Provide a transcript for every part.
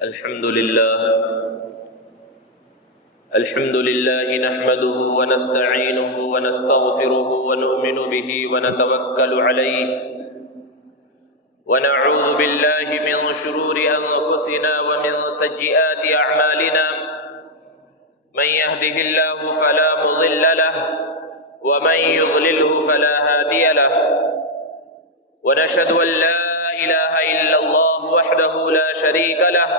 الحمد لله نحمده ونستعينه ونستغفره ونؤمن به ونتوكل عليه ونعوذ بالله من شرور أنفسنا ومن سيئات أعمالنا من يهده الله فلا مضل له ومن يضلله فلا هادي له ونشهد أن لا إله إلا الله وحده لا شريك له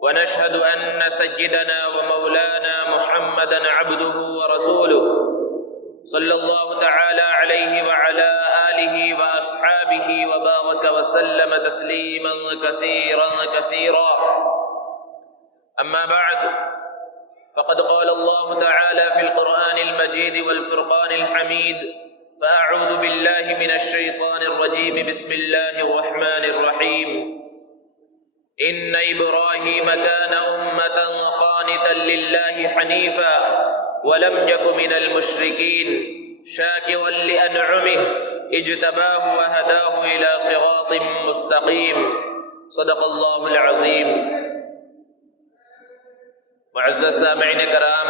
ونشهد أن سيدنا ومولانا محمدا عبده ورسوله صلى الله تعالى عليه وعلى آله وأصحابه وبارك وسلم تسليما كثيرا أما بعد فقد قال الله تعالى في القرآن المجيد والفرقان الحميد فأعوذ بالله من الشيطان الرجيم بسم الله الرحمن الرحيم إن إبراهيم كان أمة قانتا لله حنيفا ولم يك من المشركين شاكرا لأنعمه اجتباه وهداه إلى صراط مستقيم صدق الله العظيم. معزز سامعین کرام،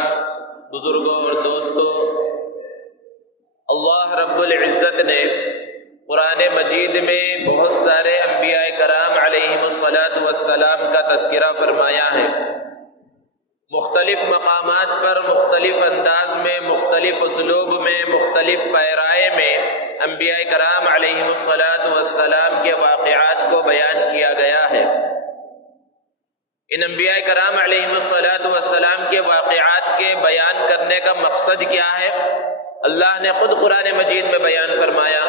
بزرگوں اور دوستوں، اللہ رب العزت نے قرآن مجید میں بہت سارے انبیاء کرام علیہم الصلاۃ کا تذکرہ فرمایا ہے۔ مختلف مقامات پر مختلف انداز میں، مختلف اسلوب میں، مختلف پیرائے میں انبیاء کرام علیہم الصلاۃ کے واقعات کو بیان کیا گیا ہے۔ ان انبیاء کرام علیہم الصلاۃ کے واقعات کے بیان کرنے کا مقصد کیا ہے؟ اللہ نے خود قرآن مجید میں بیان فرمایا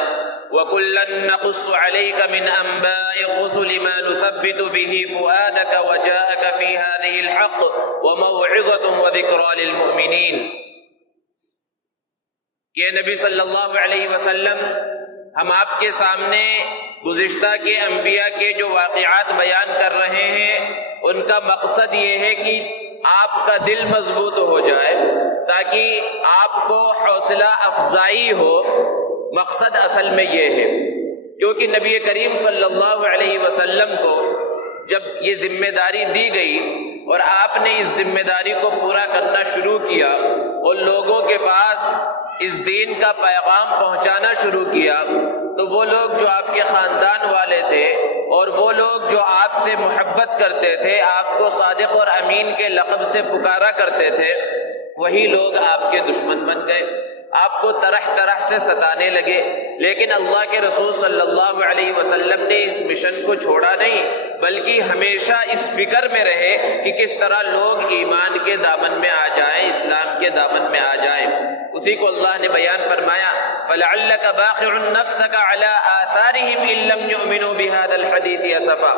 وَكُلًّا نَّقُصُّ عَلَيْكَ مِنْ أَنبَاءِ الرُّسُلِ مَا نُثَبِّتُ بِهِ فُؤَادَكَ وَجَاءَكَ فِي هَٰذِهِ الْحَقُّ وَمَوْعِظَةٌ وَذِكْرَىٰ لِلْمُؤْمِنِينَ کہ نبی صلی اللہ علیہ وسلم، ہم آپ کے سامنے گزشتہ کے انبیاء کے جو واقعات بیان کر رہے ہیں، ان کا مقصد یہ ہے کہ آپ کا دل مضبوط ہو جائے تاکہ آپ کو حوصلہ افزائی ہو۔ مقصد اصل میں یہ ہے، کیونکہ نبی کریم صلی اللہ علیہ وسلم کو جب یہ ذمہ داری دی گئی اور آپ نے اس ذمہ داری کو پورا کرنا شروع کیا اور لوگوں کے پاس اس دین کا پیغام پہنچانا شروع کیا، تو وہ لوگ جو آپ کے خاندان والے تھے اور وہ لوگ جو آپ سے محبت کرتے تھے، آپ کو صادق اور امین کے لقب سے پکارا کرتے تھے، وہی لوگ آپ کے دشمن بن گئے، آپ کو طرح طرح سے ستانے لگے۔ لیکن اللہ کے رسول صلی اللہ علیہ وسلم نے اس مشن کو چھوڑا نہیں، بلکہ ہمیشہ اس فکر میں رہے کہ کس طرح لوگ ایمان کے دامن میں آ جائیں، اسلام کے دامن میں آ جائیں۔ اسی کو اللہ نے بیان فرمایا فَلَعَلَّكَ بَاخِعٌ نَفْسَكَ عَلَىٰ آثَارِهِمْ إِن لَّمْ يُؤْمِنُوا بِهَٰذَا الْحَدِيثِ أَسَفًا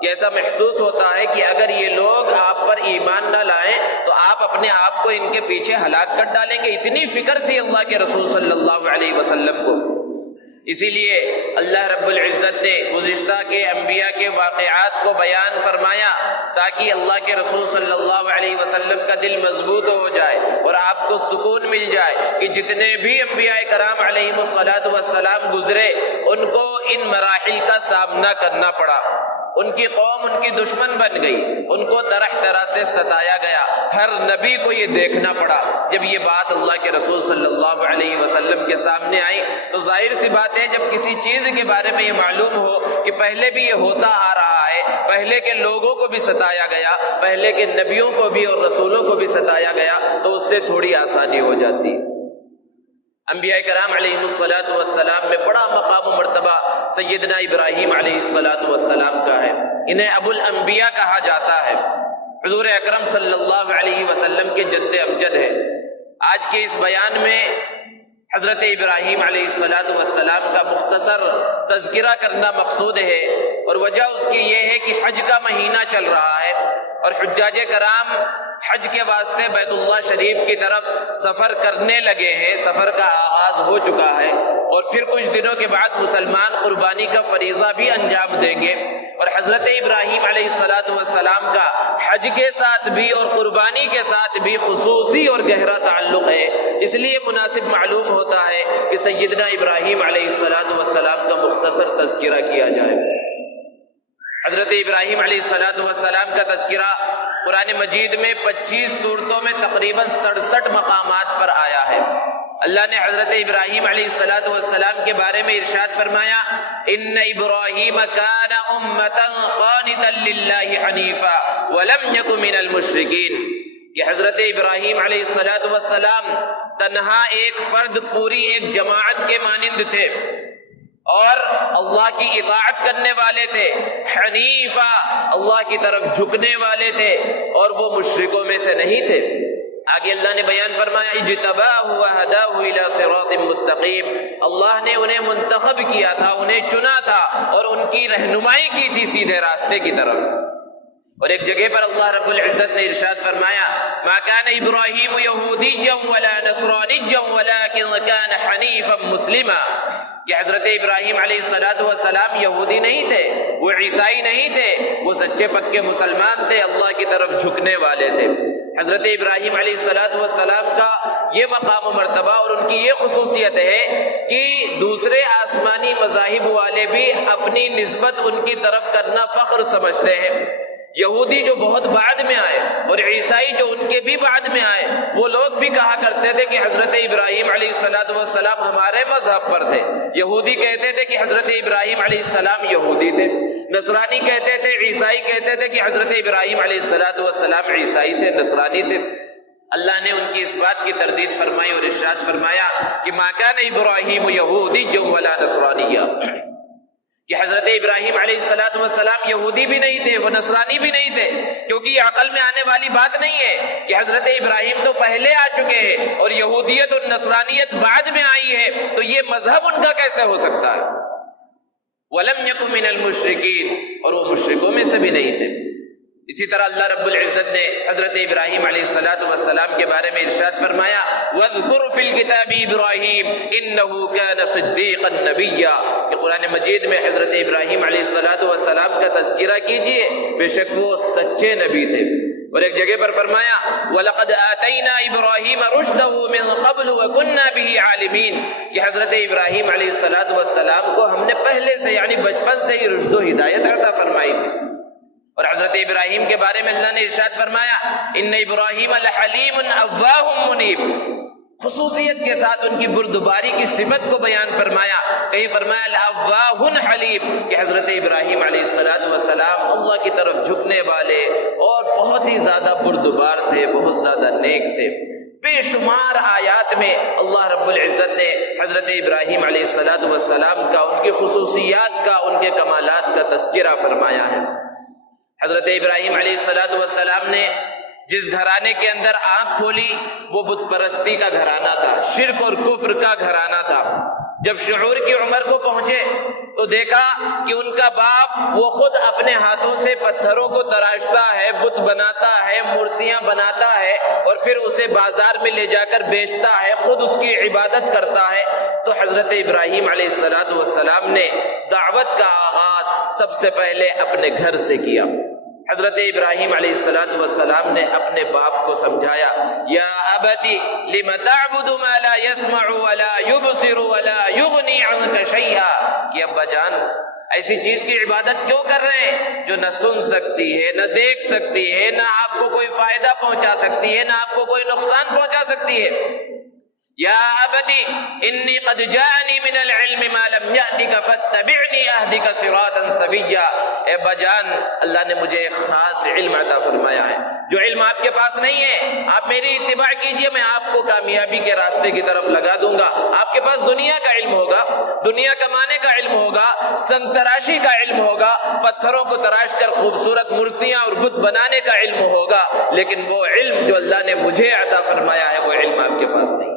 کہ ایسا محسوس ہوتا ہے کہ اگر یہ لوگ آپ پر ایمان نہ لائیں تو آپ اپنے آپ کو ان کے پیچھے ہلاک کر ڈالیں گے۔ اتنی فکر تھی اللہ کے رسول صلی اللہ علیہ وسلم کو۔ اسی لیے اللہ رب العزت نے گزشتہ کے انبیاء کے واقعات کو بیان فرمایا تاکہ اللہ کے رسول صلی اللہ علیہ وسلم کا دل مضبوط ہو جائے اور آپ کو سکون مل جائے کہ جتنے بھی انبیاء کرام علیہم الصلاۃ گزرے، ان کو ان مراحل کا سامنا کرنا پڑا۔ ان کی قوم ان کی دشمن بن گئی، ان کو طرح طرح سے ستایا گیا، ہر نبی کو یہ دیکھنا پڑا۔ جب یہ بات اللہ کے رسول صلی اللہ علیہ وسلم کے سامنے آئی تو ظاہر سی بات ہے، جب کسی چیز کے بارے میں یہ معلوم ہو کہ پہلے بھی یہ ہوتا آ رہا ہے، پہلے کے لوگوں کو بھی ستایا گیا، پہلے کے نبیوں کو بھی اور رسولوں کو بھی ستایا گیا، تو اس سے تھوڑی آسانی ہو جاتی۔ انبیاء کرام علیہ السلام میں بڑا مقام و مرتبہ سیدنا ابراہیم علیہ السلام کا ہے۔ انہیں ابو الانبیاء کہا جاتا ہے۔ حضور اکرم صلی اللہ علیہ وسلم کے جد امجد ہے۔ آج کے اس بیان میں حضرت ابراہیم علیہ السلام کا مختصر تذکرہ کرنا مقصود ہے، اور وجہ اس کی یہ ہے کہ حج کا مہینہ چل رہا ہے اور حجاج کرام حج کے واسطے بیت اللہ شریف کی طرف سفر کرنے لگے ہیں۔ سفر کا آغاز ہو چکا ہے اور پھر کچھ دنوں کے بعد مسلمان قربانی کا فریضہ بھی انجام دیں گے، اور حضرت ابراہیم علیہ السلام کا حج کے ساتھ بھی اور قربانی کے ساتھ بھی خصوصی اور گہرا تعلق ہے۔ اس لیے مناسب معلوم ہوتا ہے کہ سیدنا ابراہیم علیہ السلام کا مختصر تذکرہ کیا جائے۔ حضرت ابراہیم علیہ السلام کا تذکرہ قرآن مجید میں 25 صورتوں میں تقریباً 67 مقامات پر آیا ہے۔ اللہ نے حضرت ابراہیم علیہ السلام کے بارے میں ارشاد فرمایا، ان ابراہیم کان امۃ قانتا للہ حنیفا ولم یک من المشرکین، کہ حضرت ابراہیم علیہ السلام تنہا ایک فرد پوری ایک جماعت کے مانند تھے اور اللہ کی اطاعت کرنے والے تھے، حنیفا اللہ کی طرف جھکنے والے تھے، اور وہ مشرکوں میں سے نہیں تھے۔ آگے اللہ نے بیان فرمایا، اجتباہ وہداہ الی صراط مستقیم، اللہ نے انہیں منتخب کیا تھا، انہیں چنا تھا اور ان کی رہنمائی کی تھی سیدھے راستے کی طرف۔ اور ایک جگہ پر اللہ رب العزت نے ارشاد فرمایا، ما کان ابراہیم یہودیا ولا نصرانیا ولکن کان حنیفا مسلما، کہ حضرت ابراہیم علیہ السلام یہودی نہیں تھے، وہ عیسائی نہیں تھے، وہ سچے پکے مسلمان تھے، اللہ کی طرف جھکنے والے تھے۔ حضرت ابراہیم علیہ السلام کا یہ مقام و مرتبہ اور ان کی یہ خصوصیت ہے کہ دوسرے آسمانی مذاہب والے بھی اپنی نسبت ان کی طرف کرنا فخر سمجھتے ہیں۔ یہودی جو بہت بعد میں آئے اور عیسائی جو ان کے بھی بعد میں آئے، وہ لوگ بھی کہا کرتے تھے کہ حضرت ابراہیم علیہ السلام ہمارے مذہب پر تھے۔ یہودی کہتے تھے کہ حضرت ابراہیم علیہ السلام یہودی تھے، نصرانی کہتے تھے، عیسائی کہتے تھے کہ حضرت ابراہیم علیہ السلام عیسائی تھے، نصرانی تھے۔ اللہ نے ان کی اس بات کی تردید فرمائی اور ارشاد فرمایا کہ ما کان ابراہیم یہودیا ولا نصرانیا، کہ حضرت ابراہیم علیہ السلام یہودی بھی نہیں تھے، وہ نصرانی بھی نہیں تھے، کیونکہ یہ عقل میں آنے والی بات نہیں ہے کہ حضرت ابراہیم تو پہلے آ چکے ہیں اور یہودیت اور نصرانیت بعد میں آئی ہے، تو یہ مذہب ان کا کیسے ہو سکتا ہے؟ وَلَمْ يَكُ مِنَ الْمُشْرِكِينَ، اور وہ مشرکوں میں سے بھی نہیں تھے۔ اسی طرح اللہ رب العزت نے حضرت ابراہیم علیہ السلام کے بارے میں ارشاد فرمایا، وَاذْكُرْ فِي الْكِتَابِ إِبْرَاهِيمَ إِنَّهُ كَانَ صِدِّيقًا نَبِيًّا، کہ قرآن مجید میں حضرت ابراہیم علیہ السلام کا تذکرہ کیجئے، بے شک وہ سچے نبی تھے۔ اور ایک جگہ پر فرمایا، وَلَقَدْ آتَيْنَا إِبْرَاهِيمَ رُشْدَهُ مِنْ قَبْلُ وَكُنَّا بِهِ عَالِمِينَ، کہ حضرت ابراہیم علیہ السلام کو ہم نے پہلے سے یعنی بچپن سے ہی رشد و ہدایت عطا فرمائی تھی۔ اور حضرت ابراہیم کے بارے میں اللہ نے ارشاد فرمایا، ان ابراہیم لحلیم اواہ منیب، خصوصیت کے ساتھ ان کی بردباری کی صفت کو بیان فرمایا۔ کہیں فرمایا لأواہ حلیم، کہ حضرت ابراہیم علیہ السلام اللہ کی طرف جھکنے والے اور بہت ہی زیادہ بردبار تھے، بہت زیادہ نیک تھے۔ بے شمار آیات میں اللہ رب العزت نے حضرت ابراہیم علیہ السلام کا، ان کی خصوصیات کا، ان کے کمالات کا تذکرہ فرمایا ہے۔ حضرت ابراہیم علیہ السلام نے جس گھرانے کے اندر آنکھ کھولی وہ بت پرستی کا گھرانہ تھا، شرک اور کفر کا گھرانہ تھا۔ جب شعور کی عمر کو پہنچے تو دیکھا کہ ان کا باپ وہ خود اپنے ہاتھوں سے پتھروں کو تراشتا ہے، بت بناتا ہے، مورتیاں بناتا ہے اور پھر اسے بازار میں لے جا کر بیچتا ہے، خود اس کی عبادت کرتا ہے۔ تو حضرت ابراہیم علیہ السلام نے دعوت کا آغاز سب سے پہلے اپنے گھر سے کیا۔ حضرت ابراہیم علیہ السلام نے اپنے باپ کو سمجھایا، یا ابتی لم تعبد ما لا يسمع ولا يبصر ولا يغني عنك شيئا، کہ ابا جان ایسی چیز کی عبادت کیوں کر رہے ہیں جو نہ سن سکتی ہے، نہ دیکھ سکتی ہے، نہ آپ کو کوئی فائدہ پہنچا سکتی ہے، نہ آپ کو کوئی نقصان پہنچا سکتی ہے۔ یا ابتی انی قد جاءنی من العلم ما لم یأتک فاتبعنی اہدک صراطا سویا، اے بجان اللہ نے مجھے ایک خاص علم عطا فرمایا ہے جو علم آپ کے پاس نہیں ہے، آپ میری اتباع کیجئے، میں آپ کو کامیابی کے راستے کی طرف لگا دوں گا۔ آپ کے پاس دنیا کا علم ہوگا، دنیا کمانے کا علم ہوگا، سنگ تراشی کا علم ہوگا، پتھروں کو تراش کر خوبصورت مورتیاں اور بت بنانے کا علم ہوگا، لیکن وہ علم جو اللہ نے مجھے عطا فرمایا ہے وہ علم آپ کے پاس نہیں۔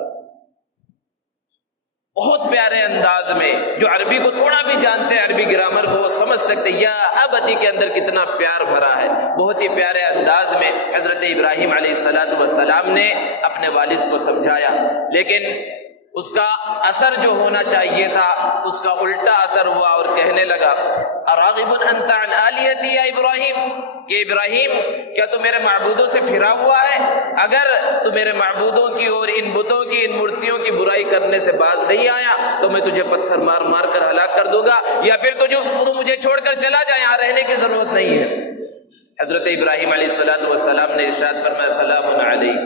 بہت پیارے انداز میں، جو عربی کو تھوڑا بھی جانتے ہیں، عربی گرامر کو وہ سمجھ سکتے، یا ابتی کے اندر کتنا پیار بھرا ہے۔ بہت ہی پیارے انداز میں حضرت ابراہیم علیہ السلام نے اپنے والد کو سمجھایا، لیکن اس کا اثر جو ہونا چاہیے تھا اس کا الٹا اثر ہوا اور کہنے لگا اراغب انت عن آلہتی یا ابراہیم، کہ ابراہیم کیا تو میرے معبودوں سے پھرا ہوا ہے؟ اگر تو میرے معبودوں کی اور ان بتوں کی، ان مورتیوں کی برائی کرنے سے باز نہیں آیا تو میں تجھے پتھر مار مار کر ہلاک کر دوں گا، یا پھر تو مجھے چھوڑ کر چلا جائے، یہاں رہنے کی ضرورت نہیں ہے۔ حضرت ابراہیم علیہ السلام نے ارشاد فرمایا سلام علیک،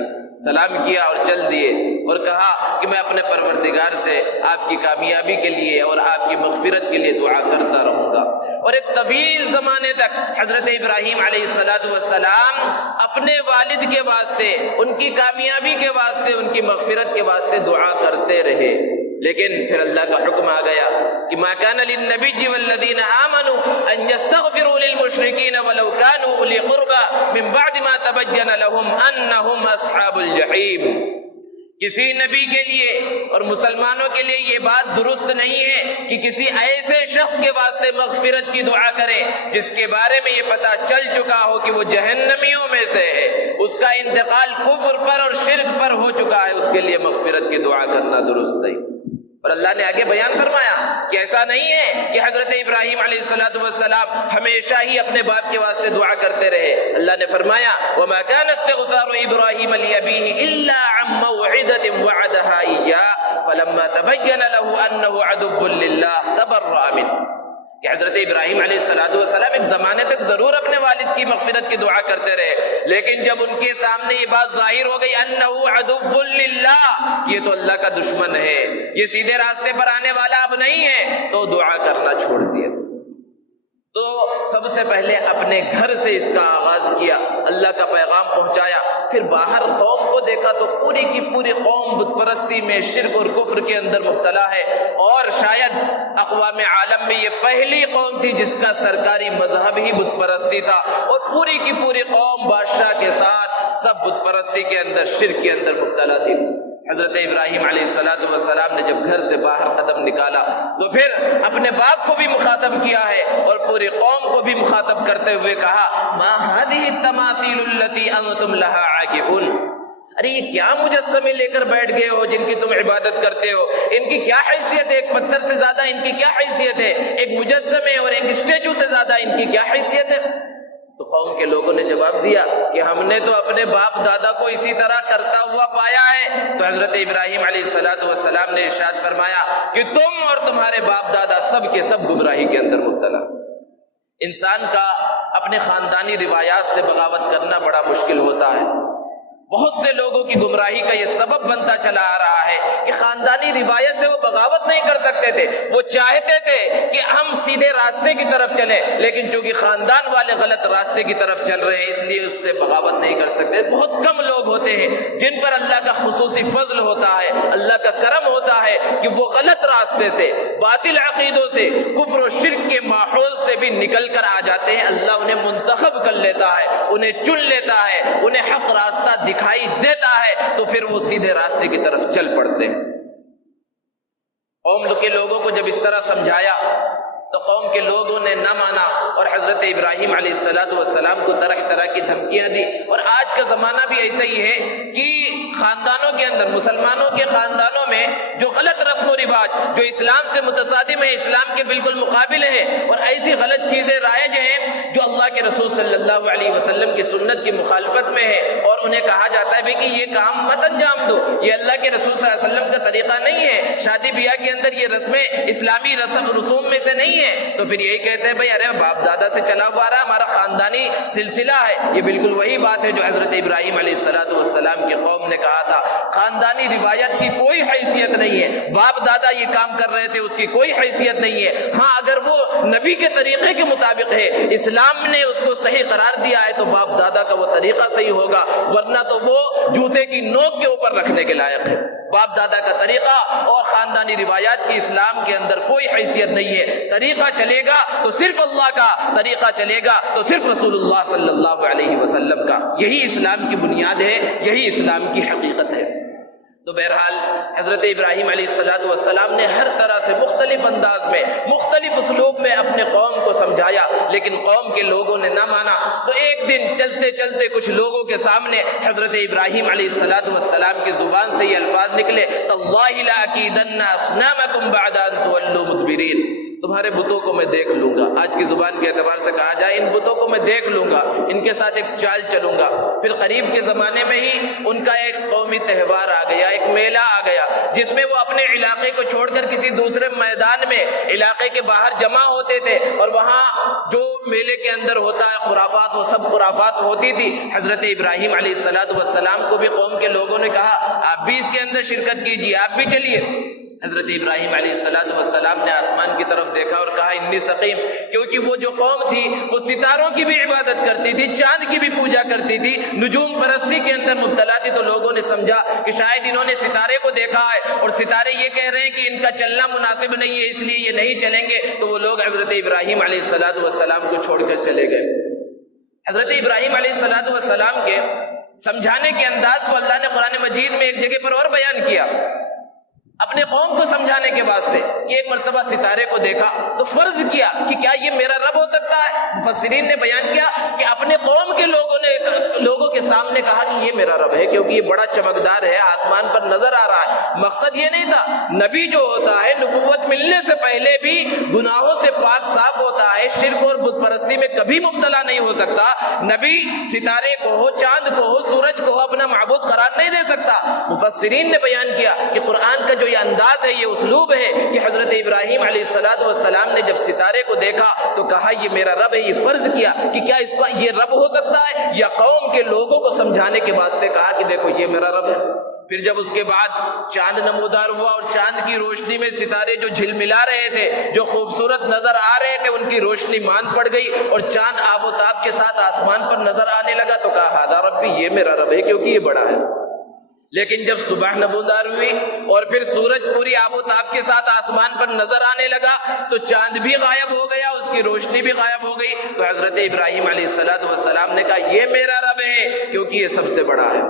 سلام کیا اور چل دیے، اور کہا کہ میں اپنے پروردگار سے آپ کی کامیابی کے لیے اور آپ کی مغفرت کے لیے دعا کرتا رہوں گا۔ اور ایک طویل زمانے تک حضرت ابراہیم علیہ السلام اپنے والد کے واسطے، ان کی کامیابی کے واسطے، ان کی مغفرت کے واسطے دعا کرتے رہے، لیکن پھر اللہ کا حکم آ گیا کہ ما کان للنبی والذین آمنوا ان یستغفروا للمشرکین ولو کانوا اولی قربى من بعد ما تبین لهم انہم اصحاب الجحیم۔ کسی نبی کے لیے اور مسلمانوں کے لیے یہ بات درست نہیں ہے کہ کسی ایسے شخص کے واسطے مغفرت کی دعا کرے جس کے بارے میں یہ پتہ چل چکا ہو کہ وہ جہنمیوں میں سے ہے، اس کا انتقال کفر پر اور شرک پر ہو چکا ہے، اس کے لیے مغفرت کی دعا کرنا درست نہیں۔ اور اللہ نے آگے بیان فرمایا کہ ایسا نہیں ہے کہ حضرت ابراہیم علیہ السلام ہمیشہ ہی اپنے باپ کے واسطے دعا کرتے رہے۔ اللہ نے فرمایا وَمَا كَانَ اسْتِغْفَارُ إِبْرَاهِيمَ لِأَبِيهِ إِلَّا عَن مَّوْعِدَةٍ وَعَدَهَا إِيَّاهُ فَلَمَّا تَبَيَّنَ لَهُ أَنَّهُ عَدُوٌّ لِّلَّهِ تَبَرَّأَ مِنْهُ۔ کہ حضرت ابراہیم علیہ السلام ایک زمانے تک ضرور اپنے والد کی مغفرت کی دعا کرتے رہے، لیکن جب ان کے سامنے یہ بات ظاہر ہو گئی انہ عدو للہ، یہ تو اللہ کا دشمن ہے، یہ سیدھے راستے پر آنے والا اب نہیں ہے، تو دعا کرنا چھوڑ دیا۔ تو سب سے پہلے اپنے گھر سے اس کا آغاز کیا، اللہ کا پیغام پہنچایا، پھر باہر قوم کو دیکھا تو پوری کی پوری قوم بت پرستی میں، شرک اور کفر کے اندر مبتلا ہے، اور شاید اقوام عالم میں یہ پہلی قوم تھی جس کا سرکاری مذہب ہی بت پرستی تھا، اور پوری کی پوری قوم بادشاہ کے ساتھ سب بت پرستی کے اندر، شرک کے اندر مبتلا تھی۔ حضرت ابراہیم علیہ السلام نے جب گھر سے باہر قدم نکالا تو پھر اپنے باپ کو بھی مخاطب کیا ہے اور پوری قوم کو بھی مخاطب کرتے ہوئے کہا ما هذه التماثيل التي انتم لها عاكفون، ارے یہ کیا مجسمے لے کر بیٹھ گئے ہو جن کی تم عبادت کرتے ہو، ان کی کیا حیثیت ہے؟ ایک پتھر سے زیادہ ان کی کیا حیثیت ہے؟ ایک مجسمے اور ایک اسٹیچو سے زیادہ ان کی کیا حیثیت ہے؟ تو قوم کے لوگوں نے جواب دیا کہ ہم نے تو اپنے باپ دادا کو اسی طرح کرتا ہوا پایا ہے۔ تو حضرت ابراہیم علیہ السلام نے ارشاد فرمایا کہ تم اور تمہارے باپ دادا سب کے سب گمراہی کے اندر مبتلا۔ انسان کا اپنے خاندانی روایات سے بغاوت کرنا بڑا مشکل ہوتا ہے۔ بہت سے لوگوں کی گمراہی کا یہ سبب بنتا چلا آ رہا ہے کہ خاندانی روایت سے وہ بغاوت نہیں کر سکتے تھے، وہ چاہتے تھے کہ ہم سیدھے راستے کی طرف چلیں، لیکن چونکہ خاندان والے غلط راستے کی طرف چل رہے ہیں اس لیے اس سے بغاوت نہیں کر سکتے۔ بہت کم لوگ ہوتے ہیں جن پر اللہ کا خصوصی فضل ہوتا ہے، اللہ کا کرم ہوتا ہے کہ وہ غلط راستے سے، باطل عقیدوں سے، کفر و شرک کے ماحول سے بھی نکل کر آ جاتے ہیں۔ اللہ انہیں منتخب کر لیتا ہے، انہیں چن لیتا ہے، انہیں حق راستہ دکھائی دیتا ہے، تو پھر وہ سیدھے راستے کی طرف چل پڑتے ہیں۔ قوم کے لوگوں کو جب اس طرح سمجھایا تو قوم کے لوگوں نے نہ مانا اور حضرت ابراہیم علیہ السلام کو طرح طرح کی دھمکیاں دی۔ اور آج کا زمانہ بھی ایسا ہی ہے کہ خاندانوں کے اندر، مسلمانوں کے خاندانوں میں جو غلط رسم و رواج جو اسلام سے متصادم ہے، اسلام کے بالکل مقابل ہے، اور ایسی غلط چیزیں رائج ہیں جو اللہ کے رسول صلی اللہ علیہ وسلم کی سنت کی مخالفت میں ہے، اور انہیں کہا جاتا ہے کہ یہ کام مت انجام دو، یہ اللہ کے رسول صلی اللہ علیہ وسلم کا طریقہ نہیں ہے، شادی بیاہ کے اندر یہ رسمیں اسلامی رسم رسوم میں سے نہیں ہے۔ تو پھر یہی کہتے ہیں بھائی ارے باپ دادا سے چلا ہوا رہا، ہمارا خاندانی سلسلہ ہے۔ یہ بالکل وہی بات ہے جو حضرت ابراہیم علیہ السلام کی قوم نے کہا تھا، خاندانی روایت کی کوئی حیثیت نہیں ہے، باپ دادا یہ کام کر رہے تھے اس کی کوئی حیثیت نہیں ہے۔ ہاں اگر وہ نبی کے طریقے کے مطابق ہے، اسلام نے اس کو صحیح قرار دیا ہے، تو باپ دادا کا وہ طریقہ صحیح ہوگا، ورنہ تو وہ جوتے کی نوک کے اوپر رکھنے کے لائق ہے۔ باپ دادا کا طریقہ اور خاندانی روایات کی اسلام کے اندر کوئی حیثیت نہیں ہے۔ طریقہ چلے گا تو صرف اللہ کا، طریقہ چلے گا تو صرف رسول اللہ صلی اللہ علیہ وسلم کا۔ یہی اسلام کی بنیاد ہے، یہی اسلام کی حقیقت ہے۔ تو بہرحال حضرت ابراہیم علیہ السلام نے ہر طرح سے مختلف انداز میں، مختلف اسلوب میں اپنے قوم کو سمجھایا، لیکن قوم کے لوگوں نے نہ مانا۔ تو ایک دن چلتے چلتے کچھ لوگوں کے سامنے حضرت ابراہیم علیہ السلام کی زبان سے یہ الفاظ نکلے تاللہ لاکیدن اصنامکم بعد ان تولوا مدبرین، تمہارے بتوں کو میں دیکھ لوں گا۔ آج کی زبان کے اعتبار سے کہا جائے ان بتوں کو میں دیکھ لوں گا، ان کے ساتھ ایک چال چلوں گا۔ پھر قریب کے زمانے میں ہی ان کا ایک قومی تہوار آ گیا، ایک میلہ آ گیا، جس میں وہ اپنے علاقے کو چھوڑ کر کسی دوسرے میدان میں علاقے کے باہر جمع ہوتے تھے، اور وہاں جو میلے کے اندر ہوتا ہے خرافات، وہ سب خرافات ہوتی تھی۔ حضرت ابراہیم علیہ السلام کو بھی قوم کے لوگوں نے کہا آپ بھی اس کے اندر شرکت کیجیے، آپ بھی چلیے۔ حضرت ابراہیم علیہ السلام نے آسمان کی طرف دیکھا اور کہا انی سقیم، کیونکہ وہ جو قوم تھی وہ ستاروں کی بھی عبادت کرتی تھی، چاند کی بھی پوجا کرتی تھی، نجوم پرستی کے اندر مبتلا تھی۔ تو لوگوں نے سمجھا کہ شاید انہوں نے ستارے کو دیکھا ہے اور ستارے یہ کہہ رہے ہیں کہ ان کا چلنا مناسب نہیں ہے، اس لیے یہ نہیں چلیں گے۔ تو وہ لوگ حضرت ابراہیم علیہ السلام کو چھوڑ کر چلے گئے۔ حضرت ابراہیم علیہ السلام کے سمجھانے کے انداز کو اللہ نے قرآن مجید میں ایک جگہ پر اور بیان کیا، اپنے قوم کو سمجھانے کے واسطے، کہ ایک مرتبہ ستارے کو دیکھا تو فرض کیا کہ کیا یہ میرا رب ہو سکتا ہے؟ مفسرین نے بیان کیا کہ اپنے قوم کے لوگوں کے سامنے کہا کہ یہ میرا رب ہے، کیونکہ یہ بڑا چمکدار ہے، آسمان پر نظر آ رہا ہے۔ مقصد یہ نہیں تھا، نبی جو ہوتا ہے نبوت ملنے سے پہلے بھی گناہوں سے پاک صاف ہوتا ہے، شرک اور بت پرستی میں کبھی مبتلا نہیں ہو سکتا۔ نبی ستارے کو ہو، چاند کو ہو، سورج کو ہو اپنا معبود قرار نہیں دے سکتا۔ مفسرین نے بیان کیا کہ قرآن کا جو یہ انداز ہے، یہ اسلوب ہے کہ حضرت ابراہیم علیہ السلام نے جب ستارے کو دیکھا تو کہا یہ میرا رب ہے، یہ فرض کیا کہ کیا اس کا یہ رب ہو سکتا ہے، یا قوم کے لوگوں کو سمجھانے کے واسطے کہا کہ دیکھو یہ میرا رب ہے۔ پھر جب اس کے بعد چاند نمودار ہوا اور چاند کی روشنی میں ستارے جو جھلملا رہے تھے، جو خوبصورت نظر آ رہے تھے، ان کی روشنی ماند پڑ گئی اور چاند آب و تاب کے ساتھ آسمان پر نظر آنے لگا، تو کہا ہذا ربی، یہ میرا رب ہے کیونکہ یہ بڑا ہے۔ لیکن جب صبح نمودار ہوئی اور پھر سورج پوری آب و تاب کے ساتھ آسمان پر نظر آنے لگا تو چاند بھی غائب ہو گیا، اس کی روشنی بھی غائب ہو گئی۔ تو حضرت ابراہیم علیہ السلام نے کہا یہ میرا رب ہے کیونکہ یہ سب سے بڑا ہے۔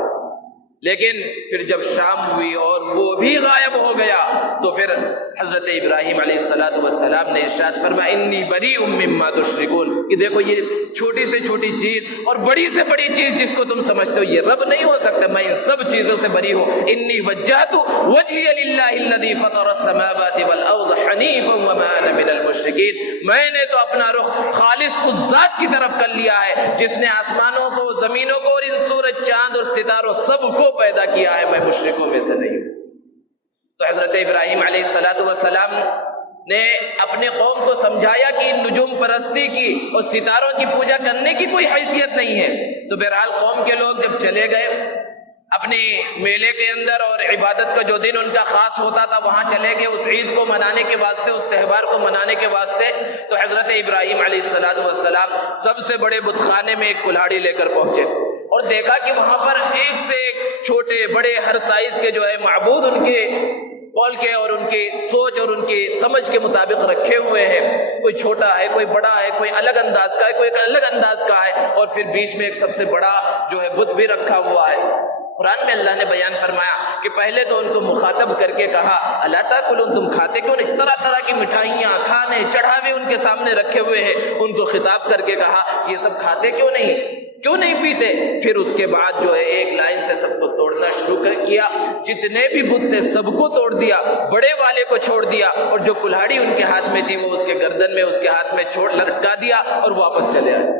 لیکن پھر جب شام ہوئی اور وہ بھی غائب ہو گیا تو پھر حضرت ابراہیم علیہ السلام نے ارشاد فرمایا انی بریء مما تشرکون، کہ دیکھو یہ چھوٹی سے چھوٹی چیز اور بڑی سے بڑی چیز جس کو تم سمجھتے ہو یہ رب نہیں ہو سکتا، میں ان سب چیزوں سے بری ہوں۔ انی وجہت وجہی للہ الذی فطر السماوات والارض حنیفا وما انا من المشرکین، میں نے تو اپنا رخ خالص اس ذات کی طرف کر لیا ہے جس نے آسمانوں کو، زمینوں کو اور ان سورج، چاند اور ستاروں سب کو پیدا کیا ہے، میں مشرکوں میں سے نہیں ہوں۔ تو حضرت ابراہیم علیہ السلام نے اپنے قوم کو سمجھایا کہ نجوم پرستی کی اور ستاروں کی پوجا کرنے کی کوئی حیثیت نہیں ہے۔ تو بہرحال قوم کے لوگ جب چلے گئے اپنے میلے کے اندر اور عبادت کا جو دن ان کا خاص ہوتا تھا وہاں چلے گئے اس عید کو منانے کے واسطے، اس تہوار کو منانے کے واسطے، تو حضرت ابراہیم علیہ السلام سب سے بڑے بت خانے میں ایک کلہاڑی لے کر پہنچے اور دیکھا کہ وہاں پر ایک سے ایک چھوٹے بڑے ہر سائز کے جو ہے معبود ان کے قول کے اور ان کی سوچ اور ان کی سمجھ کے مطابق رکھے ہوئے ہیں، کوئی چھوٹا ہے، کوئی بڑا ہے، کوئی الگ انداز کا ہے، کوئی الگ انداز کا ہے، اور پھر بیچ میں ایک سب سے بڑا جو ہے بت بھی رکھا ہوا ہے۔ قرآن میں اللہ نے بیان فرمایا کہ پہلے تو ان کو مخاطب کر کے کہا الا تاکلون، تم کھاتے کیوں نہیں؟ طرح طرح کی مٹھائیاں، کھانے، چڑھاوے ان کے سامنے رکھے ہوئے ہیں، ان کو خطاب کر کے کہا یہ سب کھاتے کیوں نہیں پیتے؟ پھر اس کے بعد جو ہے ایک لائن سے سب کو توڑنا شروع کیا، جتنے بھی بت تھے سب کو توڑ دیا، بڑے والے کو چھوڑ دیا، اور جو کلہاڑی ان کے ہاتھ میں تھی وہ اس کے گردن میں، اس کے ہاتھ میں لٹکا دیا اور واپس چلے آئے۔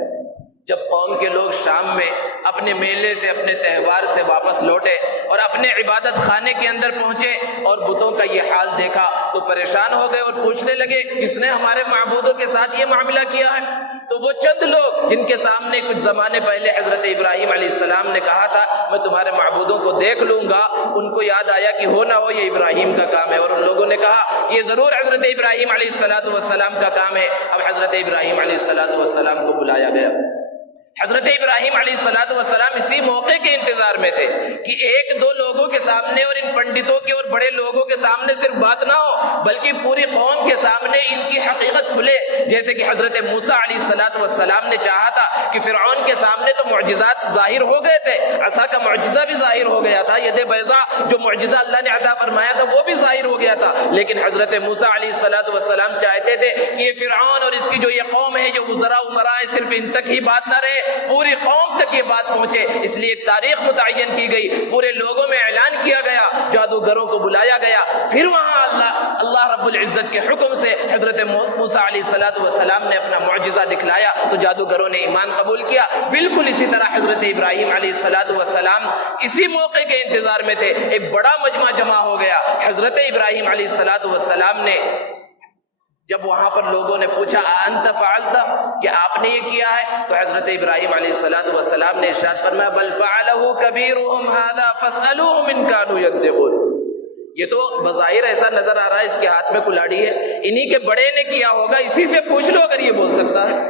جب قوم کے لوگ شام میں اپنے میلے سے، اپنے تہوار سے واپس لوٹے اور اپنے عبادت خانے کے اندر پہنچے اور بتوں کا یہ حال دیکھا تو پریشان ہو گئے اور پوچھنے لگے کس نے ہمارے معبودوں کے ساتھ یہ معاملہ کیا ہے؟ تو وہ چند لوگ جن کے سامنے کچھ زمانے پہلے حضرت ابراہیم علیہ السلام نے کہا تھا میں تمہارے معبودوں کو دیکھ لوں گا، ان کو یاد آیا کہ ہو نہ ہو یہ ابراہیم کا کام ہے، اور ان لوگوں نے کہا یہ ضرور حضرت ابراہیم علیہ السلام کا کام ہے۔ اب حضرت ابراہیم علیہ السلام کو بلایا گیا۔ حضرت ابراہیم علیہ السلام اسی موقع کے انتظار میں تھے کہ ایک دو لوگوں کے سامنے اور ان پنڈتوں کے اور بڑے لوگوں کے سامنے صرف بات نہ ہو بلکہ پوری قوم کے سامنے ان کی حقیقت کھلے، جیسے کہ حضرت موسیٰ علیہ السلام نے چاہا تھا کہ فرعون کے سامنے تو معجزات ظاہر ہو گئے تھے، عصا کا معجزہ بھی ظاہر ہو گیا تھا، ید بیضاء جو معجزہ اللہ نے عطا فرمایا تھا وہ بھی ظاہر ہو گیا تھا، لیکن حضرت موسیٰ علیہ السلام چاہتے تھے کہ یہ فرعون اور اس کی جو یہ قوم ہے جو وزراء عمراء صرف ان تک ہی بات نہ رہے، پوری قوم تک یہ بات پہنچے، اس لیے ایک تاریخ متعین کی گئی، پورے لوگوں میں اعلان کیا گیا، جادوگروں کو بلایا گیا، پھر وہاں اللہ رب العزت کے حکم سے حضرت موسیٰ علیہ السلام نے اپنا معجزہ دکھلایا تو جادوگروں نے ایمان قبول کیا۔ بالکل اسی طرح حضرت ابراہیم علیہ السلام اسی موقع کے انتظار میں تھے، ایک بڑا مجمع جمع ہو گیا، حضرت ابراہیم علیہ السلام نے جب وہاں پر لوگوں نے پوچھا انت فعلت، کہ آپ نے یہ کیا ہے، تو حضرت ابراہیم علیہ السلام نے ارشاد فرمایا بل فعلہ کبیرہم ھذا فاسألوہم ان کانوا ینطقون۔ یہ تو بظاہر ایسا نظر آ رہا ہے اس کے ہاتھ میں کلاڑی ہے، انہی کے بڑے نے کیا ہوگا، اسی سے پوچھ لو اگر یہ بول سکتا ہے۔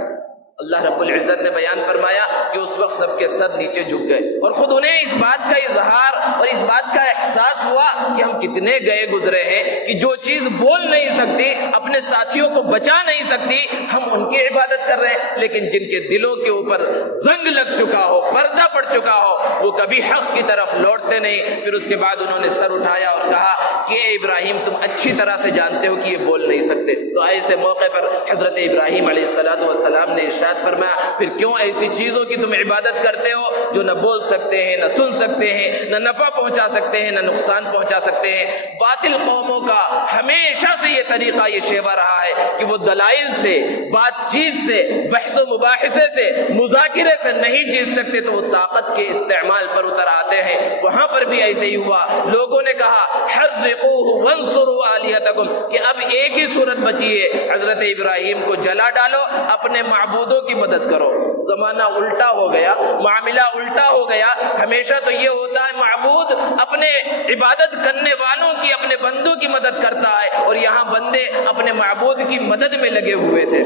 اللہ رب العزت نے بیان فرمایا کہ اس وقت سب کے سر نیچے جھک گئے، اور خود انہیں اس بات کا اظہار اور اس بات کا احساس ہوا کہ ہم کتنے گئے گزرے ہیں کہ جو چیز بول نہیں سکتی، اپنے ساتھیوں کو بچا نہیں سکتی، ہم ان کی عبادت کر رہے ہیں، لیکن جن کے دلوں کے اوپر زنگ لگ چکا ہو، پردہ پڑ چکا ہو، وہ کبھی حق کی طرف لوٹتے نہیں۔ پھر اس کے بعد انہوں نے سر اٹھایا اور کہا کہ اے ابراہیم تم اچھی طرح سے جانتے ہو کہ یہ بول نہیں سکتے۔ تو ایسے موقع پر حضرت ابراہیم علیہ السلام نے ارشاد فرمایا پھر کیوں ایسی چیزوں کی تم عبادت کرتے ہو جو نہ بول سکتے ہیں، نہ سن سکتے ہیں، نہ نفع پہنچا سکتے ہیں، نہ نقصان پہنچا سکتے ہیں۔ باطل قوموں کا ہمیشہ سے یہ طریقہ، یہ شیوہ رہا ہے کہ وہ دلائل سے، بات چیت سے، بحث و مباحثے سے، مذاکرے سے نہیں جیت سکتے تو وہ طاقت کے استعمال پر اتر آتے ہیں۔ وہاں پر بھی ایسے ہی ہوا، لوگوں نے کہا حرقوہ وانصروا آلہتکم، کہ اب ایک ہی صورت بچی ہے، حضرت ابراہیم کو جلا ڈالو، اپنے معبودوں کی مدد کرو۔ زمانہ الٹا ہو گیا، معاملہ الٹا ہو گیا۔ ہمیشہ تو یہ ہوتا ہے معبود اپنے عبادت کرنے والوں کی، اپنے بندوں کی مدد کرتا ہے، اور یہاں بندے اپنے معبود کی مدد میں لگے ہوئے تھے۔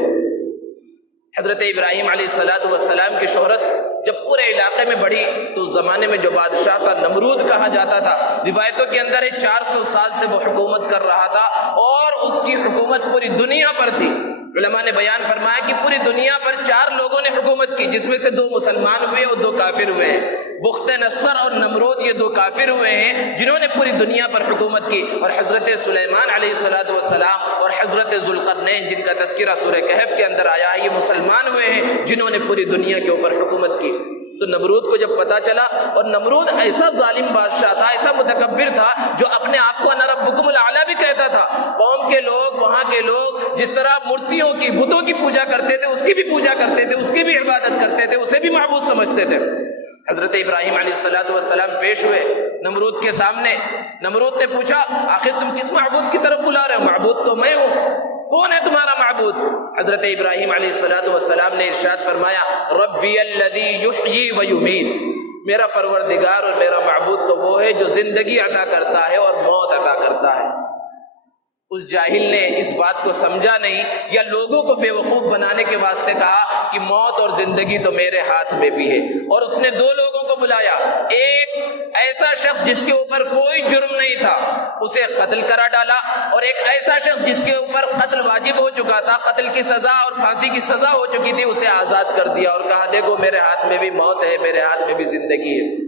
حضرت ابراہیم علیہ السلام کی شہرت جب پورے علاقے میں بڑھی تو اس زمانے میں جو بادشاہ تھا نمرود کہا جاتا تھا، روایتوں کے اندر 400 سال سے وہ حکومت کر رہا تھا، اور اس کی حکومت پوری دنیا پر تھی۔ علماء نے بیان فرمایا کہ پوری دنیا پر 4 لوگوں نے حکومت کی، جس میں سے 2 مسلمان ہوئے اور 2 کافر ہوئے ہیں۔ بخت نصر اور نمرود یہ 2 کافر ہوئے ہیں جنہوں نے پوری دنیا پر حکومت کی، اور حضرت سلیمان علیہ السلام اور حضرت ذوالقرنین جن کا تذکرہ سورہ کہف کے اندر آیا ہے، یہ مسلمان ہوئے ہیں جنہوں نے پوری دنیا کے اوپر حکومت کی۔ تو نمرود کو جب پتا چلا، اور نمرود ایسا ظالم بادشاہ تھا، ایسا متکبر تھا، جو اپنے آپ کو انا ربکم الاعلی بھی کہتا تھا۔ قوم کے لوگ، وہاں کے لوگ جس طرح مورتیوں کی، بتوں کی پوجا کرتے تھے، اس کی بھی پوجا کرتے تھے، اس کی بھی عبادت کرتے تھے، اسے بھی معبود سمجھتے تھے۔ حضرت ابراہیم علیہ السلام پیش ہوئے نمرود کے سامنے۔ نمرود نے پوچھا آخر تم کس معبود کی طرف بلا رہے ہو؟ معبود تو میں ہوں، کون ہے تمہارا معبود؟ حضرت ابراہیم علیہ السلام نے ارشاد فرمایا ربی الذی یحیی و یمیت، میرا پروردگار اور میرا معبود تو وہ ہے جو زندگی عطا کرتا ہے اور موت عطا کرتا ہے۔ اس جاہل نے اس بات کو سمجھا نہیں، یا لوگوں کو بیوقوف بنانے کے واسطے کہا کہ موت اور زندگی تو میرے ہاتھ میں بھی ہے، اور اس نے 2 لوگوں کو بلایا۔ ایک ایسا شخص جس کے اوپر کوئی جرم نہیں تھا، اسے قتل کرا ڈالا، اور ایک ایسا شخص جس کے اوپر قتل واجب ہو چکا تھا، قتل کی سزا اور پھانسی کی سزا ہو چکی تھی، اسے آزاد کر دیا، اور کہا دیکھو میرے ہاتھ میں بھی موت ہے، میرے ہاتھ میں بھی زندگی ہے۔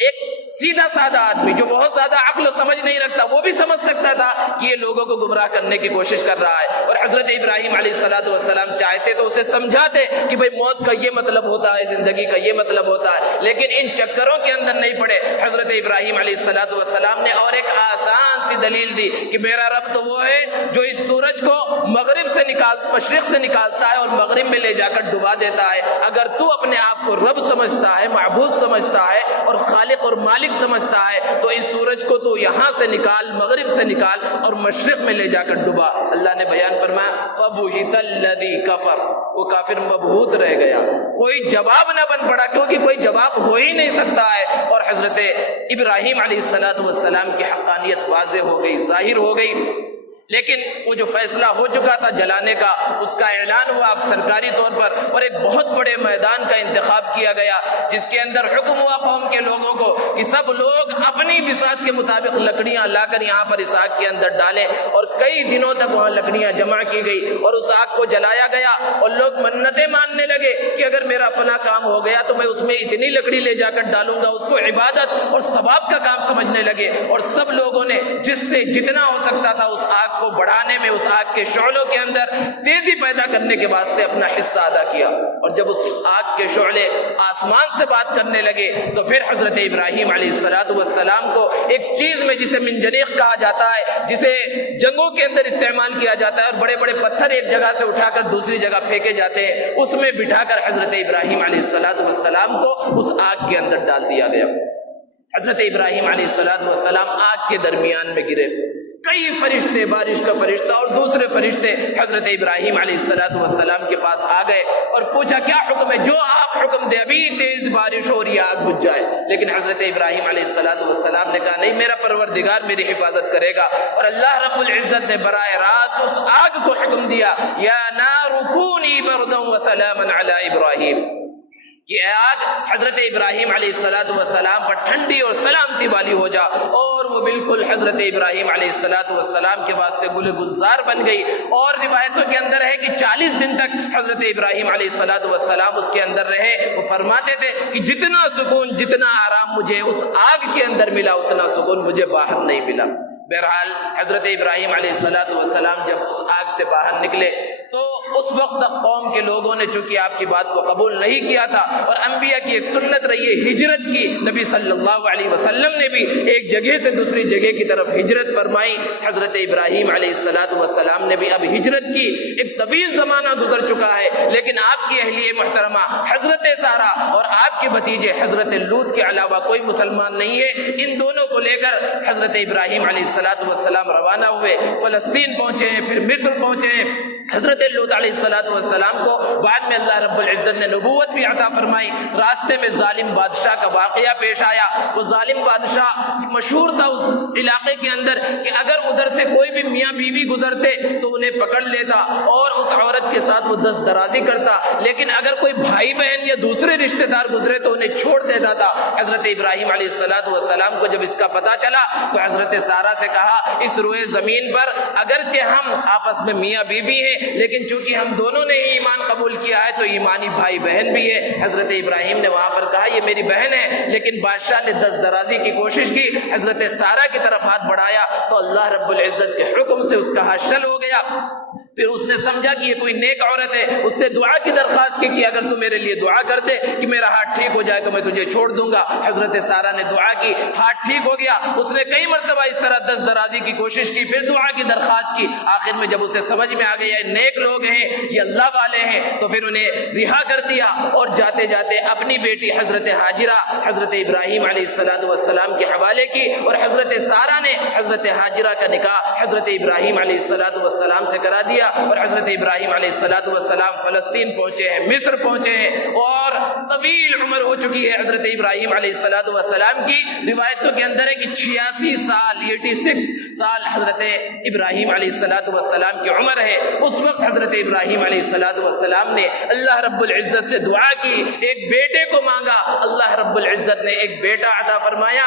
ایک سیدھا سادہ آدمی جو بہت زیادہ عقل و سمجھ نہیں رکھتا، وہ بھی سمجھ سکتا تھا کہ یہ لوگوں کو گمراہ کرنے کی کوشش کر رہا ہے، اور حضرت ابراہیم علیہ السلام چاہتے تو اسے سمجھاتے کہ بھئی موت کا یہ مطلب ہوتا ہے، زندگی کا یہ مطلب ہوتا ہے، لیکن ان چکروں کے اندر نہیں پڑے۔ حضرت ابراہیم علیہ السلام نے اور ایک آسان سی دلیل دی کہ میرا رب تو وہ ہے جو اس سورج کو مشرق سے نکالتا ہے اور مغرب میں لے جا کر ڈبا دیتا ہے۔ اگر تو اپنے آپ کو رب سمجھتا ہے، معبود سمجھتا ہے اور خالق اور مالک سمجھتا ہے تو اس سورج کو تو یہاں سے نکال، مغرب سے نکال اور مشرق میں لے جا کر ڈبا۔ اللہ نے بیان فرمایا فَبُهِتَ الَّذِي كَفَرَ، وہ کافر مبہوت رہ گیا، کوئی جواب نہ بن پڑا، کیونکہ کوئی جواب ہو ہی نہیں سکتا ہے۔ اور حضرت ابراہیم علیہ السلام کی حقانیت واضح ہو گئی، ظاہر ہو گئی، لیکن وہ جو فیصلہ ہو چکا تھا جلانے کا، اس کا اعلان ہوا اب سرکاری طور پر، اور ایک بہت بڑے میدان کا انتخاب کیا گیا، جس کے اندر حکم ہوا قوم کے لوگوں کو کہ سب لوگ اپنی بساط کے مطابق لکڑیاں لا کر یہاں پر اس آگ کے اندر ڈالیں، اور کئی دنوں تک وہاں لکڑیاں جمع کی گئی اور اس آگ کو جلایا گیا، اور لوگ منتیں ماننے لگے کہ اگر میرا فلاں کام ہو گیا تو میں اس میں اتنی لکڑی لے جا کر ڈالوں گا، اس کو عبادت اور ثواب کا کام سمجھنے لگے، اور سب لوگوں نے جس سے جتنا ہو سکتا تھا اس آگ کو بڑھانے میں، اس آگ کے شعلوں کے اندر تیزی پیدا کرنے کے واسطے اپنا حصہ ادا کیا۔ اور جب اس آگ کے شعلے آسمان سے بات کرنے لگے تو پھر حضرت ابراہیم علیہ السلام کو ایک چیز میں جسے منجنیق کہا جاتا ہے، جسے جنگوں کے اندر استعمال کیا جاتا ہے اور بڑے بڑے پتھر ایک جگہ سے اٹھا کر دوسری جگہ پھینکے جاتے ہیں، اس میں بٹھا کر حضرت ابراہیم علیہ السلام کو اس آگ کے اندر ڈال دیا گیا۔ حضرت ابراہیم علیہ السلام آگ کے درمیان میں گرے۔ کئی فرشتے، بارش کا فرشتہ اور دوسرے فرشتے حضرت ابراہیم علیہ السلام کے پاس آ گئے اور پوچھا کیا حکم ہے؟ جو آپ حکم دے، ابھی تیز بارش ہو رہی ہے، آگ بجھ جائے۔ لیکن حضرت ابراہیم علیہ السلام نے کہا نہیں، میرا پروردگار میری حفاظت کرے گا۔ اور اللہ رب العزت نے براہ راست اس آگ کو حکم دیا، یا نار کونی بردا وسلاما علی ابراہیم، یہ آگ حضرت ابراہیم علیہ السلام پر ٹھنڈی اور سلامتی والی ہو جا۔ اور وہ بالکل حضرت ابراہیم علیہ السلام کے واسطے گل گلزار بن گئی۔ اور روایتوں کے اندر ہے کہ 40 دن تک حضرت ابراہیم علیہ السلام اس کے اندر رہے۔ وہ فرماتے تھے کہ جتنا سکون، جتنا آرام مجھے اس آگ کے اندر ملا، اتنا سکون مجھے باہر نہیں ملا۔ بہرحال حضرت ابراہیم علیہ السلام جب اس آگ سے باہر نکلے تو اس وقت تک قوم کے لوگوں نے چونکہ آپ کی بات کو قبول نہیں کیا تھا، اور انبیاء کی ایک سنت رہی ہے ہجرت کی، نبی صلی اللہ علیہ وسلم نے بھی ایک جگہ سے دوسری جگہ کی طرف ہجرت فرمائی، حضرت ابراہیم علیہ السلام نے بھی اب ہجرت کی۔ ایک طویل زمانہ گزر چکا ہے، لیکن آپ کی اہلیہ محترمہ حضرت سارہ اور آپ کے بھتیجے حضرت لوط کے علاوہ کوئی مسلمان نہیں ہے۔ ان دونوں کو لے کر حضرت ابراہیم علیہ السلام روانہ ہوئے، فلسطین پہنچے ہیں، پھر مصر پہنچے ہیں۔ حضرت لوط علیہ السلام کو بعد میں اللہ رب العزت نے نبوت بھی عطا فرمائی۔ راستے میں ظالم بادشاہ کا واقعہ پیش آیا۔ وہ ظالم بادشاہ مشہور تھا اس علاقے کے اندر کہ اگر ادھر سے کوئی بھی میاں بیوی گزرتے تو انہیں پکڑ لیتا اور اس عورت کے ساتھ وہ دست درازی کرتا، لیکن اگر کوئی بھائی بہن یا دوسرے رشتہ دار گزرے تو انہیں چھوڑ دیتا تھا۔ حضرت ابراہیم علیہ السلام کو جب اس کا پتہ چلا تو حضرت سارہ سے کہا اس روئے زمین پر اگرچہ ہم آپس میں میاں بیوی ہیں، لیکن چونکہ ہم دونوں نے ہی ایمان قبول کیا ہے تو ایمانی بھائی بہن بھی ہے۔ حضرت ابراہیم نے وہاں پر کہا یہ میری بہن ہے، لیکن بادشاہ نے دست درازی کی کوشش کی، حضرت سارہ کی طرف ہاتھ بڑھایا تو اللہ رب العزت کے حکم سے اس کا ہاتھ شل ہو گیا۔ پھر اس نے سمجھا کہ یہ کوئی نیک عورت ہے، اس سے دعا کی درخواست کی کہ اگر تو میرے لیے دعا کر دے کہ میرا ہاتھ ٹھیک ہو جائے تو میں تجھے چھوڑ دوں گا۔ حضرت سارہ نے دعا کی، ہاتھ ٹھیک ہو گیا۔ اس نے کئی مرتبہ اس طرح دست درازی کی کوشش کی، پھر دعا کی درخواست کی۔ آخر میں جب اسے سمجھ میں آ گیا یہ نیک لوگ ہیں، یہ اللہ والے ہیں، تو پھر انہیں رہا کر دیا اور جاتے جاتے اپنی بیٹی حضرت ہاجرہ حضرت ابراہیم علیہ السلام کے حوالے کی، اور حضرت سارہ نے حضرت ہاجرہ کا نکاح حضرت ابراہیم علیہ السلام سے کرا دیا، اور حضرت ابراہیم علیہ السلام فلسطین پہنچے ہیں، مصر پہنچے ہیں، اور طویل عمر ہو چکی ہے حضرت ابراہیم علیہ السلام کی۔ روایتوں کے اندر ہے کہ 86 سال 86 سال حضرت ابراہیم علیہ السلام کی عمر ہے۔ اس وقت حضرت ابراہیم علیہ السلام نے اللہ رب العزت سے دعا کی، ایک بیٹے کو مانگا، اللہ رب العزت نے ایک بیٹا عطا فرمایا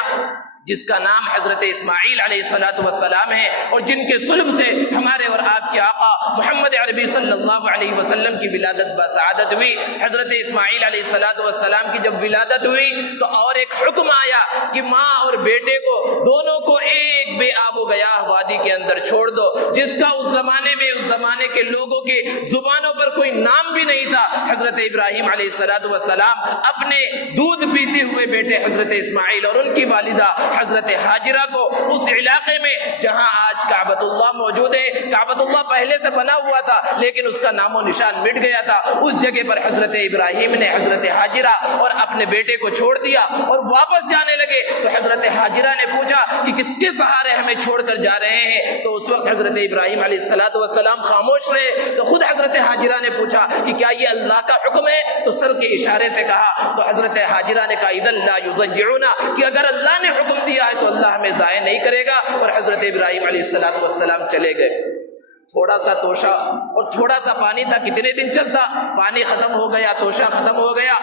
جس کا نام حضرت اسماعیل علیہ السلام ہے، اور جن کے صلب سے ہمارے اور آپ کے آقا محمد عربی صلی اللہ علیہ وسلم کی ولادت بسعادت ہوئی۔ حضرت اسماعیل علیہ السلام کی جب ولادت ہوئی تو اور ایک حکم آیا کہ ماں اور بیٹے کو دونوں کو ایک بے آب و گیاہ وادی کے اندر چھوڑ دو، جس کا اس زمانے میں اس زمانے کے لوگوں کی زبانوں پر کوئی نام بھی نہیں تھا۔ حضرت ابراہیم علیہ السلام اپنے دودھ پیتے ہوئے بیٹے حضرت اسماعیل اور ان کی والدہ حضرت ہاجرہ کو اس علاقے میں جہاں آج کعبۃ اللہ موجود ہے، کعبۃ اللہ پہلے سے بنا ہوا تھا لیکن اس کا نام و نشان مٹ گیا تھا، اس جگہ پر حضرت ابراہیم نے حضرت ہاجرہ اور اپنے بیٹے کو چھوڑ دیا اور واپس جانے لگے۔ تو حضرت ہاجرہ نے پوچھا کہ کس کے سہارے ہمیں چھوڑ کر جا رہے ہیں؟ تو اس وقت حضرت ابراہیم علیہ السلام خاموش رہے۔ تو خود حضرت ہاجرہ نے پوچھا کہ کیا یہ اللہ کا حکم ہے؟ تو سر کے اشارے سے کہا۔ تو حضرت ہاجرہ نے کہا اذن لا یضیعنا، کہ اگر اللہ نے حکم دیا ہے تو اللہ ہمیں ضائع نہیں کرے گا، اور حضرت ابراہیم علیہ السلام چلے گئے۔ تھوڑا سا توشہ اور تھوڑا سا پانی تھا، کتنے دن چلتا؟ پانی ختم ہو گیا، توشہ ختم ہو گیا۔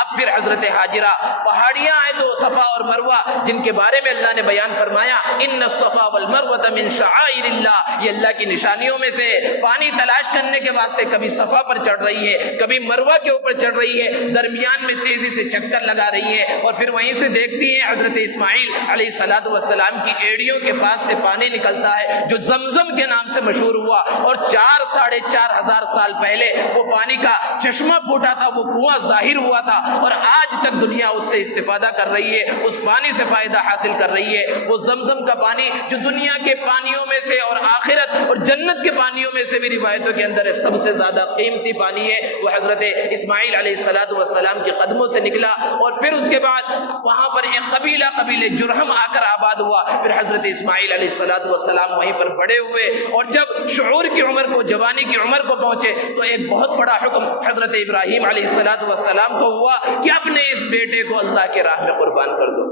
اب پھر حضرت ہاجرہ، پہاڑیاں ہیں تو صفا اور مروہ جن کے بارے میں اللہ نے بیان فرمایا ان الصفا والمروہ من شعائر اللہ، یہ اللہ کی نشانیوں میں سے، پانی تلاش کرنے کے واسطے کبھی صفا پر چڑھ رہی ہے، کبھی مروہ کے اوپر چڑھ رہی ہے، درمیان میں تیزی سے چکر لگا رہی ہے، اور پھر وہیں سے دیکھتی ہے حضرت اسماعیل علیہ الصلوۃ والسلام کی ایڑیوں کے پاس سے پانی نکلتا ہے جو زمزم کے نام سے مشہور ہوا، اور 4,500 سال پہلے وہ پانی کا چشمہ پھوٹا تھا، وہ کنواں ظاہر ہوا تھا، اور آج تک دنیا اس سے استفادہ کر رہی ہے، اس پانی سے فائدہ حاصل کر رہی ہے۔ وہ زمزم کا پانی جو دنیا کے پانیوں میں سے اور آخرت اور جنت کے پانیوں میں سے بھی روایتوں کے اندر سب سے زیادہ قیمتی پانی ہے، وہ حضرت اسماعیل علیہ السلام کے قدموں سے نکلا، اور پھر اس کے بعد وہاں پر ایک قبیلہ جرہم آ کر آباد ہوا، پھر حضرت اسماعیل علیہ السلام وہیں پر بڑے ہوئے، اور جب شعور کی عمر کو، جوانی کی عمر کو پہنچے تو ایک بہت بڑا حکم حضرت ابراہیم علیہ السلام کو ہوا کہ اپنے اس بیٹے کو اللہ کے راہ میں قربان کر دو۔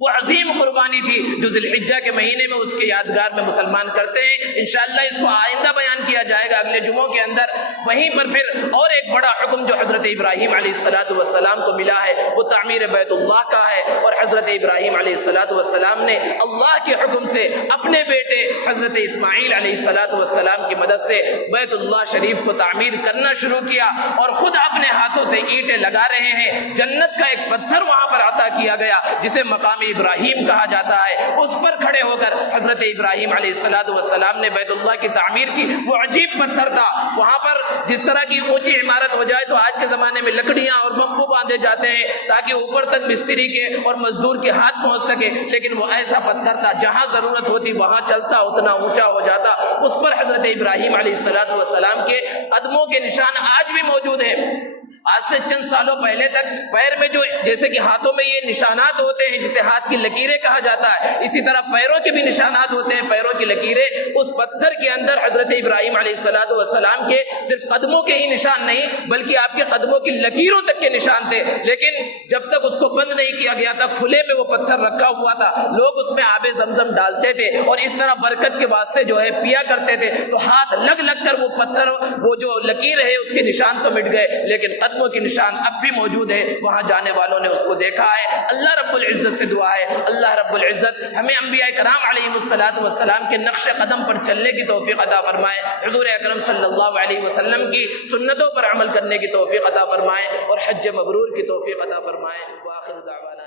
وہ عظیم قربانی تھی جو ذی الحجہ کے مہینے میں اس کے یادگار میں مسلمان کرتے ہیں، انشاءاللہ اس کو آئندہ بیان کیا جائے گا اگلے جمعوں کے اندر۔ وہیں پر پھر اور ایک بڑا حکم جو حضرت ابراہیم علیہ السلام کو ملا ہے وہ تعمیر بیت اللہ کا ہے، اور حضرت ابراہیم علیہ السلام نے اللہ کے حکم سے اپنے بیٹے حضرت اسماعیل علیہ السلام کی مدد سے بیت اللہ شریف کو تعمیر کرنا شروع کیا، اور خود اپنے ہاتھوں سے اینٹیں لگا رہے ہیں۔ جنت کا ایک پتھر وہاں پر عطا کیا گیا جسے مقام ابراہیم کہا جاتا ہے، اس پر کھڑے ہو کر حضرت ابراہیم علیہ السلام نے بیت اللہ کی تعمیر کی۔ وہ عجیب پتھر تھا، وہاں پر جس طرح کی اونچی عمارت ہو جائے تو آج کے زمانے میں لکڑیاں اور بمبو باندھے جاتے ہیں تاکہ اوپر تک مستری کے اور مزدور کے ہاتھ پہنچ سکے، لیکن وہ ایسا پتھر تھا جہاں ضرورت ہوتی وہاں چلتا، اتنا اونچا ہو جاتا۔ اس پر حضرت ابراہیم علیہ السلام کے قدموں کے نشان آج بھی موجود ہیں۔ آج سے چند سالوں پہلے تک پیر میں جو جیسے کہ ہاتھوں میں یہ نشانات ہوتے ہیں جسے ہاتھ کی لکیریں کہا جاتا ہے، اسی طرح پیروں کے بھی نشانات ہوتے ہیں، پیروں کی لکیریں۔ اس پتھر کے اندر حضرت ابراہیم علیہ السلام کے صرف قدموں کے ہی نشان نہیں بلکہ آپ کے قدموں کی لکیروں تک کے نشان تھے، لیکن جب تک اس کو بند نہیں کیا گیا تھا کھلے میں وہ پتھر رکھا ہوا تھا، لوگ اس میں آب زمزم ڈالتے تھے اور اس طرح برکت کے واسطے جو ہے پیا کرتے تھے، تو ہاتھ لگ لگ کر وہ پتھر، وہ جو لکیر ہے اس کے نشان تو مٹ گئے، لیکن قدموں کی نشان اب بھی موجود ہے، وہاں جانے والوں نے اس کو دیکھا ہے۔ اللہ رب العزت سے دعا ہے اللہ رب العزت ہمیں انبیاء کرام علیہ السلام کے نقش قدم پر چلنے کی توفیق عطا فرمائے، حضور اکرم صلی اللہ علیہ وسلم کی سنتوں پر عمل کرنے کی توفیق عطا فرمائے، اور حج مبرور کی توفیق عطا فرمائے۔ وآخر دعوانا